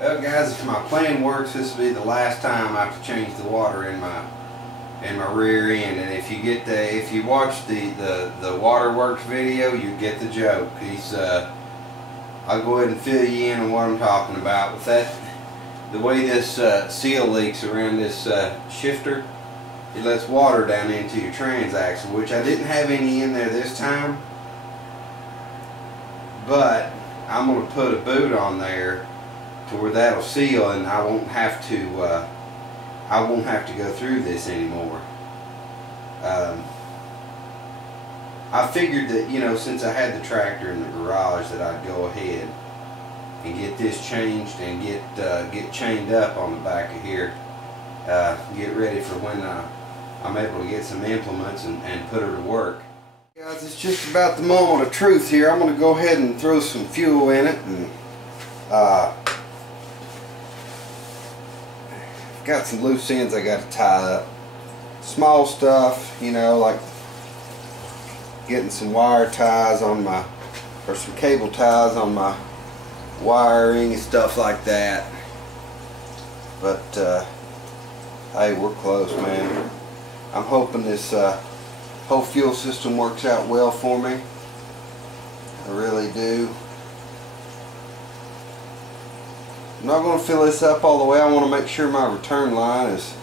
Well guys, if my plan works, this will be the last time I have to change the water in my rear end. And if you watch the waterworks video, you get the joke. I'll go ahead and fill you in on what I'm talking about. With that, the way this seal leaks around this shifter, it lets water down into your transaxle, which I didn't have any in there this time, but I'm going to put a boot on there to where that'll seal, and I won't have to go through this anymore. I figured that, you know, since I had the tractor in the garage, that I'd go ahead and get this changed and get chained up on the back of here. Get ready for when I'm able to get some implements and put her to work. Guys, it's just about the moment of truth here. I'm going to go ahead and throw some fuel in it, and got some loose ends I got to tie up. Small stuff, you know, like getting some wire ties on my, or some cable ties on my wiring and stuff like that. But hey, we're close, man. I'm hoping this whole fuel system works out well for me. I really do. I'm not going to fill this up all the way. I want to make sure my return line is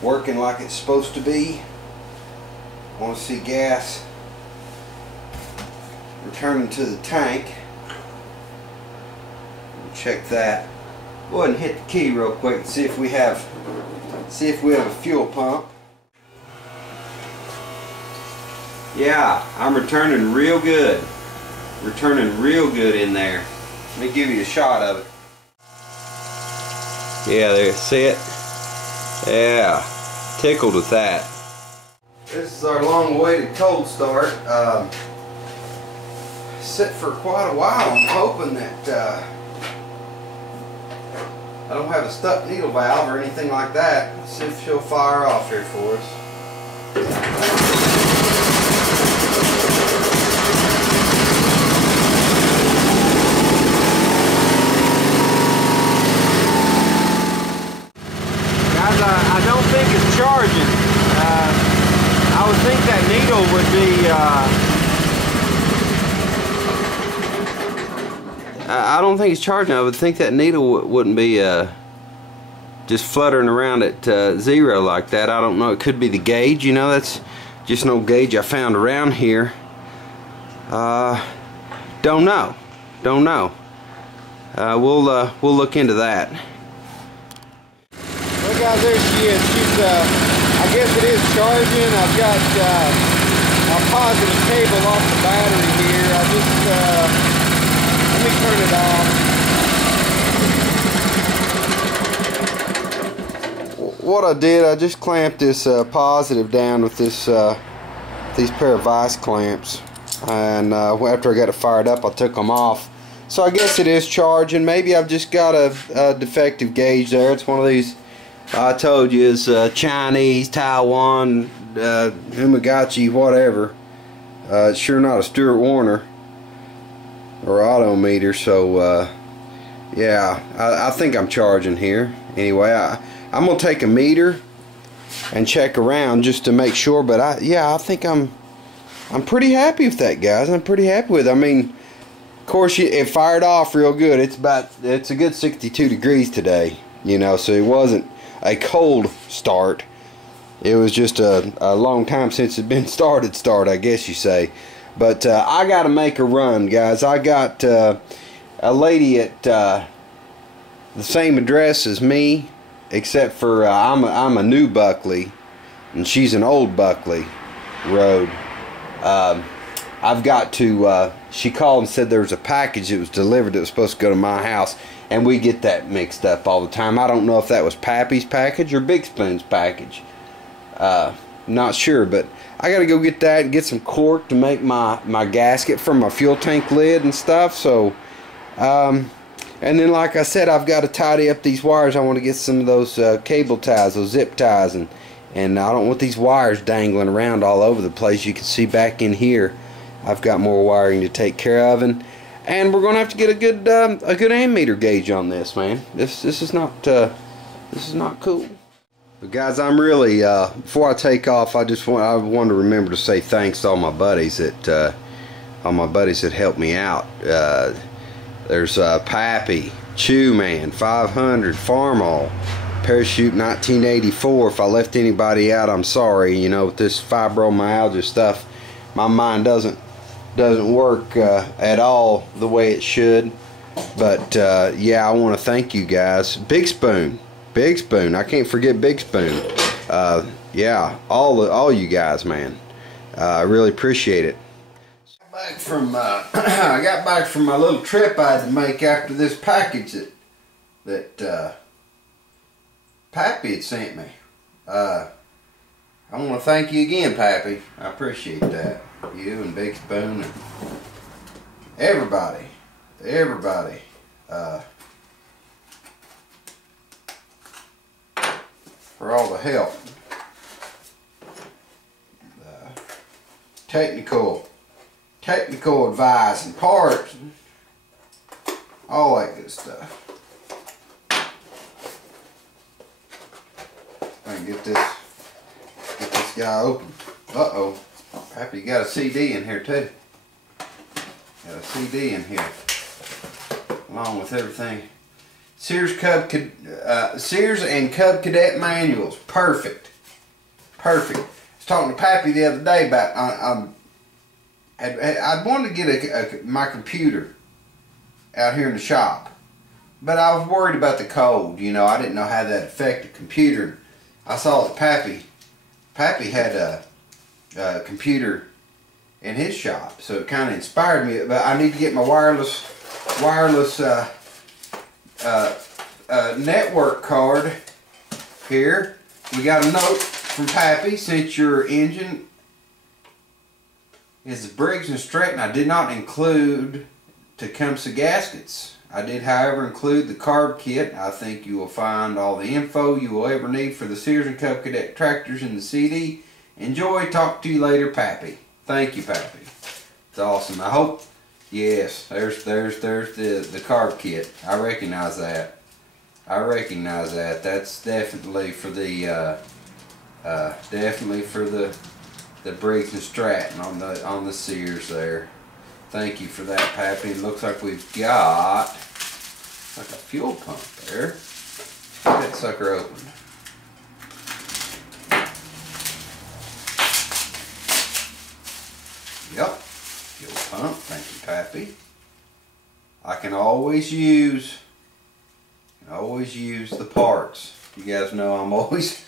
working like it's supposed to be. I want to see gas returning to the tank. Check that. Go ahead and hit the key real quick and see if we have a fuel pump. Yeah, I'm returning real good. Returning real good in there. Let me give you a shot of it. Yeah, there, see it? Yeah, tickled with that. This is our long-awaited cold start. Sit for quite a while. I'm hoping that I don't have a stuck needle valve or anything like that. Let's see if she'll fire off here for us. I don't think it's charging. I would think that needle would be I don't think it's charging. I would think that needle wouldn't be just fluttering around at 0 like that. I don't know. It could be the gauge, you know. That's just no gauge I found around here. Don't know. We'll look into that. Well guys, there she is. She's, I guess it is charging. I've got a positive cable off the battery here. I just, let me turn it off. What I did, I just clamped this positive down with this these pair of vice clamps, and after I got it fired up, I took them off. So I guess it is charging. Maybe I've just got a defective gauge there. It's one of these, I told you, is Chinese, Taiwan, Umagachi, whatever. It's sure not a Stuart Warner or odometer. So yeah, I think I'm charging here. Anyway, I'm gonna take a meter and check around just to make sure. But I think I'm pretty happy with that, guys. I'm pretty happy with it. I mean, of course, it fired off real good. It's a good 62 degrees today, you know, so it wasn't a cold start. It was just a long time since it's been started, I guess you say. But I got to make a run, guys. I got a lady at the same address as me, except for I'm a new Buckley, and she's an old Buckley road. I've got to, she called and said there was a package that was delivered that was supposed to go to my house, and we get that mixed up all the time. I don't know if that was Pappy's package or Big Spoon's package. Not sure, but I got to go get that and get some cork to make my gasket for my fuel tank lid and stuff. So, and then like I said, I've got to tidy up these wires. I want to get some of those cable ties, those zip ties, and I don't want these wires dangling around all over the place. You can see back in here I've got more wiring to take care of, and and we're gonna have to get a good ammeter gauge on this, man. This is not cool. But guys, I'm really before I take off, I want to remember to say thanks to all my buddies that helped me out. There's Pappy, Chew Man, 500, Farmall, Parachute 1984. If I left anybody out, I'm sorry. You know, with this fibromyalgia stuff, my mind doesn't work at all the way it should. But yeah, I want to thank you guys. Big Spoon, I can't forget Big Spoon. Yeah, all you guys, man. I really appreciate it. I got back from my little trip I had to make after this package that Pappy had sent me. I want to thank you again, Pappy. I appreciate that. You and Big Spoon and everybody for all the help. Technical advice and parts and all that good stuff. I can get this guy open. Uh-oh. Pappy, you got a CD in here too. Got a CD in here along with everything. Sears and Cub Cadet manuals. Perfect. I was talking to Pappy the other day about I'd wanted to get my computer out here in the shop, but I was worried about the cold. You know, I didn't know how that affected the computer. I saw that Pappy had a computer in his shop, so it kind of inspired me. But I need to get my wireless network card here. We got a note from Pappy. Since your engine is the Briggs & Stratton, I did not include Tecumseh gaskets. I did, however, include the carb kit. I think you will find all the info you will ever need for the Sears and Cub Cadet tractors in the CD. Enjoy. Talk to you later, Pappy. Thank you, Pappy. It's awesome. I hope. Yes, there's the carb kit. I recognize that. That's definitely for the Briggs & Stratton on the Sears there. Thank you for that, Pappy. It looks like we've got like a fuel pump there. Get that sucker open. Yep, fuel pump. Thank you, Pappy. I can always use the parts. You guys know I'm always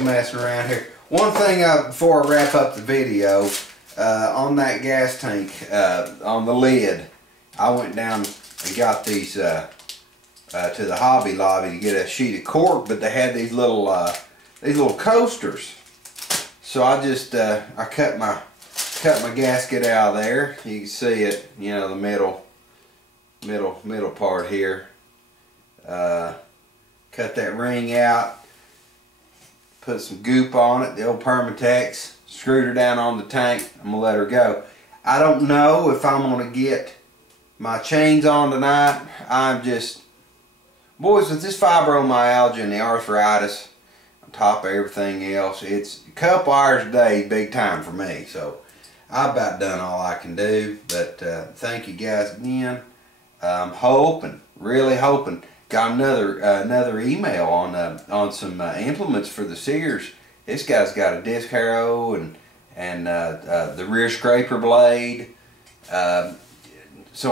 messing around here. One thing before I wrap up the video, on that gas tank, on the lid, I went down and got these to the Hobby Lobby to get a sheet of cork, but they had these little coasters. So I just I cut my gasket out of there. You can see it, you know, the middle part here. Cut that ring out. Put some goop on it, the old Permatex, screwed her down on the tank. I'm going to let her go. I don't know if I'm going to get my chains on tonight. Boys, with this fibromyalgia and the arthritis, on top of everything else, it's a couple hours a day, big time for me. So I've about done all I can do. But thank you guys again. I'm really hoping. Got another email on some implements for the Sears. This guy's got a disc harrow and the rear scraper blade, so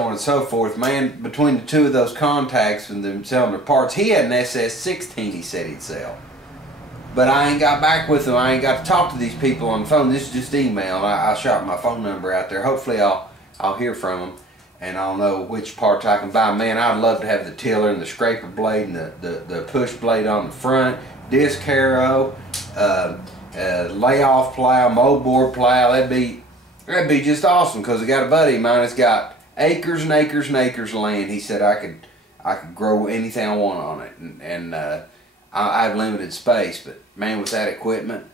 on and so forth. Man, between the two of those contacts and them selling their parts, he had an SS16 he said he'd sell. But I ain't got back with him. I ain't got to talk to these people on the phone. This is just email. I shot my phone number out there. Hopefully I'll hear from them. And I'll know which parts I can buy. Man, I'd love to have the tiller and the scraper blade and the push blade on the front, disc harrow, layoff plow, moldboard plow. That'd be just awesome, because I got a buddy of mine that's got acres and acres and acres of land. He said I could grow anything I want on it, and I have limited space, but man, with that equipment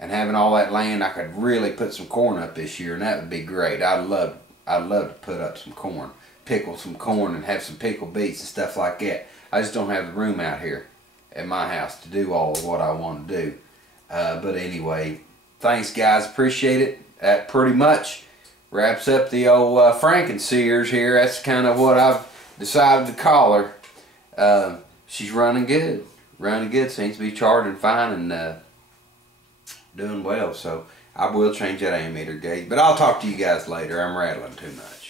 and having all that land, I could really put some corn up this year, and that would be great. I'd love to put up some corn. pickle some corn and have some pickled beets and stuff like that. I just don't have the room out here at my house to do all of what I want to do. But anyway, thanks guys, appreciate it. That pretty much wraps up the old Franken Sears here. That's kind of what I've decided to call her. She's running good. Running good, seems to be charging fine and doing well. So I will change that ammeter gauge. But I'll talk to you guys later. I'm rattling too much.